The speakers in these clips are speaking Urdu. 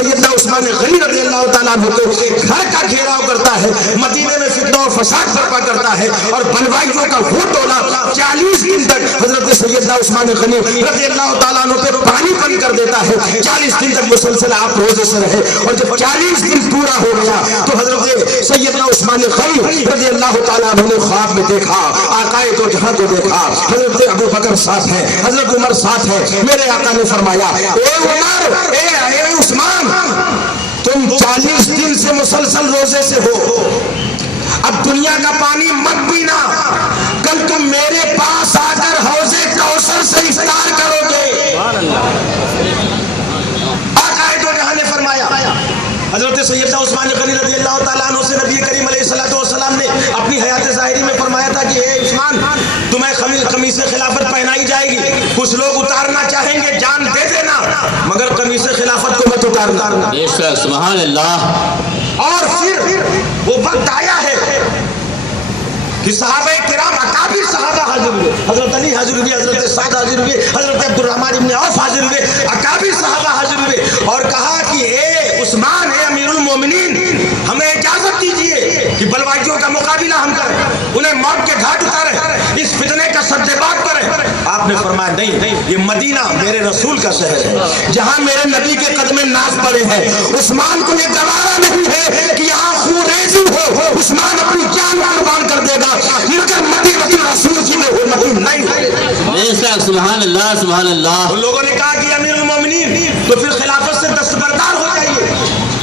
سیدنا عثمان غنی رضی اللہ تعالیٰ عنہ کے گھر کا گھیراؤ کرتا ہے، مدینے میں فتنہ اور فساد برپا کرتا ہے، اور بلوائیوں کا وہ ٹولہ 40 دن تک حضرت سیدنا عثمان غنی رضی اللہ تعالیٰ عنہ پہ پانی بند کر دیتا ہے۔ 40 دن تک مسلسل آپ روزے سے رہے، اور جب 40 دن پورا ہو گیا تو حضرت سیدنا عثمان غنی رضی اللہ تعالیٰ عنہ نے خواب میں دیکھا، آقا دو جہاں کو دیکھا، حضرت ابو بکر ساتھ ہے، حضرت عمر ساتھ ہے۔ میرے آقا نے فرمایا اے عمر، اے عثمان، تم 40 دن سے مسلسل روزے سے ہو، اب دنیا کا پانی مت پینا، کل تم میرے پاس آ کر حوض کوثر سے افطار کرو گے۔ آقا دو جہاں نے فرمایا۔ حضرت سیدنا عثمان غنی رضی اللہ تعالیٰ عنہ سے نبی کریم علیہ السلام نے اپنی حیات ظاہری میں فرمایا تھا کہ اے عثمان، تمہیں قمیص خلافت پہنائی جائے گی، کچھ لوگ اتارنا چاہیں گے، جان دے دینا، مگر قمیص خلافت کو مت اتارنا۔ سبحان اللہ۔ اور پھر وہ وقت آیا ہے کہ صحابہ کرام اکابر صحابہ حاضر ہوئے، حضرت علی حاضر ہوئے، حضرت سعد حاضر ہوئے، حضرت عبد الرحمن ابن عوف حاضر ہوئے، اکابر صحابہ حاضر ہوئے، اور کہا کہ اے عثمان، اے امیر المومنین، ہمیں اجازت دیجئے کہ بلوائیوں کا مقابلہ ہم کریں، انہیں موت کے گھاٹ اتاریں، اس فتنے کا سدباد کریں۔ آپ نے فرمایا نہیں، یہ مدینہ میرے رسول کا شہر ہے، جہاں میرے نبی کے قدم ناز پڑے ہیں، عثمان کو یہ گوارا نہیں ہے کہ یہاں خون ریزی ہو، عثمان اپنی جان قربان کر دے گا، مگر مدینہ رسول کی میں حرمت نہیں ہے۔ سبحان اللہ، سبحان اللہ۔ ان لوگوں نے کہا کہ امیر المومنین تو پھر خلافت سے دستبردار ہو جائیے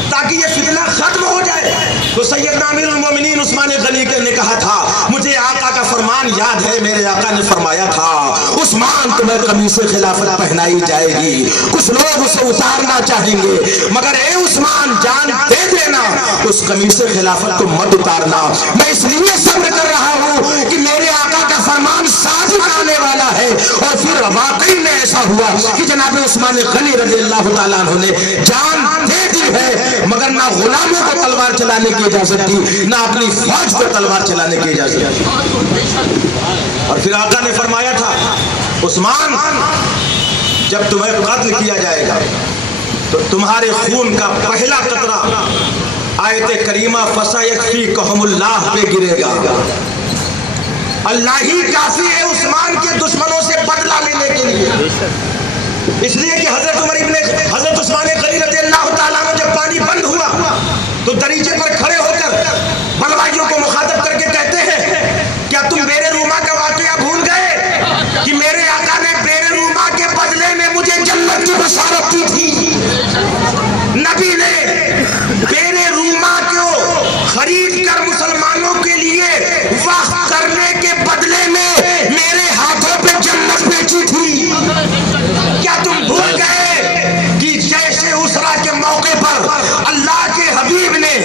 تاکہ یہ فتنہ ختم ہو جائے۔ تو سیدنا امیر المومنین عثمان غنی نے کہا تھا، مجھے آقا کا فرمان یاد ہے، میرے آقا نے فرمایا تھا عثمان تمہیں قمیص خلافت پہنائی جائے گی، کچھ لوگ اسے اتارنا چاہیں گے، مگر اے عثمان جان دے دینا، اس قمیص خلافت کو مت اتارنا۔ میں اس لیے صبر کر رہا ہوں کہ میرے آقا کا فرمان صادق آنے والا ہے۔ اور پھر واقعی میں ایسا ہوا کہ جناب عثمان غنی رضی اللہ تعالیٰ عنہ نے جان دے دی ہے، مگر نہ غلاموں کو تلوار چلانے کی اجازت دی، نہ اپنی فوج کو تلوار چلانے کی اجازت دی۔ اور پھر آقا نے فرمایا تھا عثمان، جب تمہیں قتل کیا جائے گا تو تمہارے خون کا پہلا قطرہ آیت کریمہ فَسَيَكْفِيكَهُمُ اللَّهُ پہ گرے گا۔ اللہ ہی کافی ہے عثمان کے دشمنوں سے بدلہ لینے کے لیے، اس لیے کہ حضرت عثمان غنی رضی اللہ تعالیٰ عنہ جب پانی بند ہوا تو دریچے پر کھڑے ہو کر بلوائیوں کو مخاطب کر کے کہتے ہیں، کیا تم بیر روما کا واقعہ بھول گئے کہ میرے آقا نے بیر روما کے بدلے میں مجھے جنت کی بشارت کی تھی؟ نبی نے بیر روما کو خرید کر مسلمانوں کے لیے وقف کرنے کے بدلے میں میرے ہاتھوں پہ جنت بیچی تھی۔ کیا تم بھول گئے کہ جیسے اسرا کے موقع پر اللہ کے حبیب نے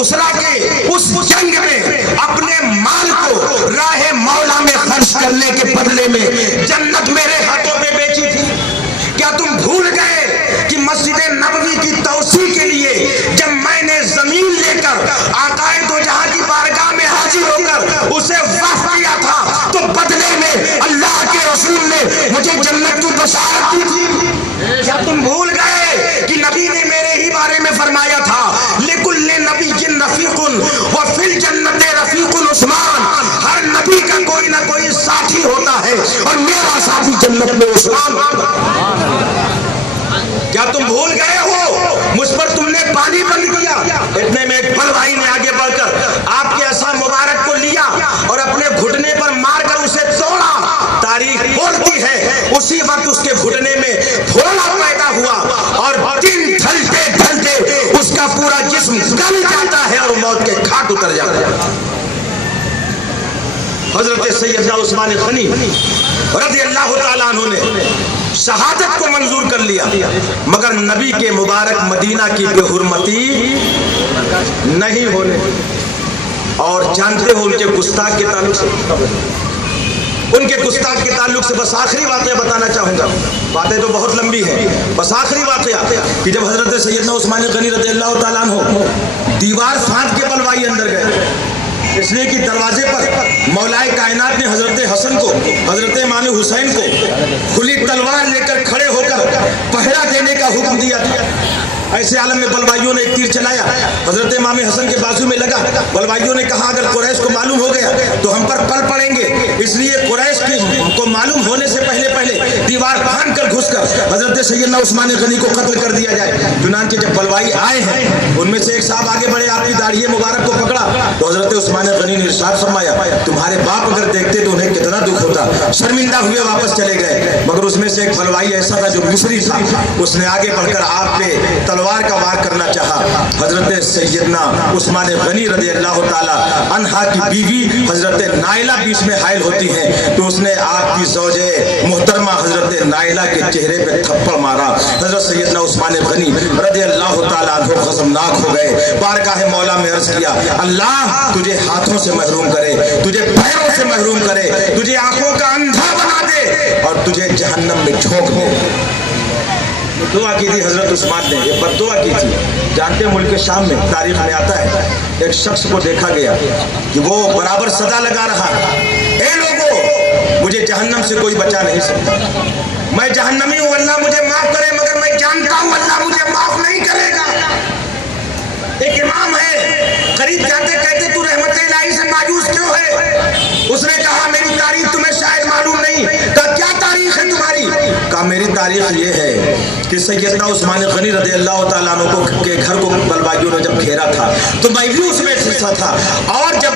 اسرا کے اس جنگ میں اپنے مال کو راہ مولا میں خرچ کرنے کے بدلے میں جنت میرے ہاتھوں پہ بیچی تھی؟ کیا تم بھول گئے کہ مسجد نبوی کی توسیع کے لیے جب میں نے زمین لے کر آقا دو جہاں کی بارگاہ میں حاضر ہو کر اسے وقف کیا تھا تو بدلے میں اللہ کے رسول نے مجھے جنت کی بشارت دی تھی؟ کیا تم بھول گئے کہ نبی نے میرے ہی بارے میں فرمایا تھا لِكُلِّ نَبِيٍّ رَفِيقٌ وَفِي الْجَنَّةِ رَفِيقٌ عثمان، ہر نبی کا کوئی نہ کوئی ساتھی ہوتا ہے اور میرا ساتھی جنت میں عثمان ہوگا۔ کیا تم بھول گئے ہو مجھ پر تم نے پانی بند کیا؟ اتنے میں ایک بلوائی نے آگے بڑھ کر آپ کے عصا مبارک کو لیا اور اپنے گھٹنے پر مار کر اسے توڑا۔ تاریخ بولتی ہے اسی وقت اس کے گھٹنے میں پھوڑا پیدا ہوا اور دن ڈھلتے ڈھلتے اس کا پورا جسم گل جاتا ہے اور موت کے گھاٹ اتر جاتا ہے۔ حضرت سیدنا عثمان غنی رضی اللہ تعالیٰ عنہ نے شہادت کو منظور کر لیا، مگر نبی کے مبارک مدینہ کی بے حرمتی نہیں ہونے، اور جانتے ہو ان کے گستاخ کے تعلق سے بس آخری واقعہ بتانا چاہوں گا، باتیں تو بہت لمبی ہیں، بس آخری واقعہ کہ جب حضرت سیدنا عثمان غنی رضی اللہ تعالیٰ عنہ دیوار پھاند کے بلوائی اندر گئے، اس لیے کہ دروازے پر مولائے کائنات نے حضرت حسن کو، حضرت امام حسین کو کھلی تلوار لے کر کھڑے ہو کر پہرا دینے کا حکم دیا تھا۔ ایسے عالم میں بلوائیوں نے ایک تیر چلایا، حضرت امام حسن کے بازو میں لگا۔ بلوائیوں نے کہا اگر قریش کو معلوم ہو گیا تو ہم پر پل پڑیں گے، اس لیے قریش کو معلوم ہونے سے پہلے دیوار پھاند کر گھس کر حضرت سیدنا عثمان غنی کو قتل کر دیا جائے۔ چنانچہ جب بلوائی آئے ہیں، ان میں سے ایک صاحب آگے بڑھے، آپ کی داڑھی مبارک کو پکڑا تو حضرت عثمان غنی نے ارشاد فرمایا تمہارے باپ اگر دیکھتے تو انہیں کتنا دکھ ہوتا۔ شرمندہ ہوئے واپس چلے گئے، مگر اس میں سے ایک بلوائی ایسا تھا جو مصری تھا، اس نے آگے بڑھ کر آپ پہ تلوار کا وار کرنا چاہا۔ حضرت سیدنا عثمان غنی رضی اللہ تعالی عنہا کی بیوی حضرت نائلہ بیچ میں حائل ہوتی ہیں تو اس نے آپ کی زوجہ محترمہ حضرت نائلہ کے چہرے پہ تھپڑ مارا۔ حضرت سیدنا عثمان غنی رضی اللہ تعالی عنہ غضبناک ہو گئے، بارگاہ مولا میں عرض کیا اللہ تجھے ہاتھوں سے محروم کرے، تجھے پیروں سے محروم کرے، تجھے آنکھوں کا اندھا بنا دے اور تجھے جہنم میں جھونک دے۔ دعا کی تھی حضرت عثمان نے، یہ بد دعا کی تھی۔ جانتے ہیں ملک شام میں تاریخ میں آتا ہے ایک شخص کو دیکھا گیا کہ وہ برابر صدا لگا رہا، اے لوگو مجھے جہنم سے کوئی بچا نہیں سکتا، میں جہنمی ہوں، اللہ مجھے معاف کرے، مگر میں جانتا ہوں اللہ مجھے معاف نہیں کرے گا۔ ایک امام ہے، قریب جاتے کہتے تو رحمت الہی سے مایوس کیوں ہے؟ اس نے کہا میری تاریخ تمہیں شاید معلوم نہیں۔ کہا کیا تاریخ ہے تمہاری؟ کہا میری تاریخ یہ ہے کہ سیدنا عثمان غنی رضی اللہ تعالیٰ عنہ کے گھر کو بلوائیوں نے جب گھیرا تھا تو میں بھی اس میں حصہ تھا، اور جب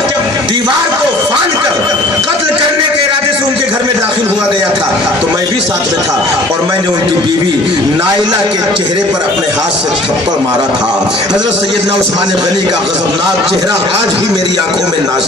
دیوار کو پھاند کر قتل کرنے کے ارادے سے ان کے گھر میں داخل ہوا گیا تھا تو میں بھی ساتھ میں تھا، اور میں نے ان کی بیوی نائلہ کے چہرے پر اپنے ہاتھ سے تھپڑ مارا تھا۔ حضرت سیدنا عثمان غنی کا غضبناک چہرہ آج بھی میری آنکھوں میں ناچتا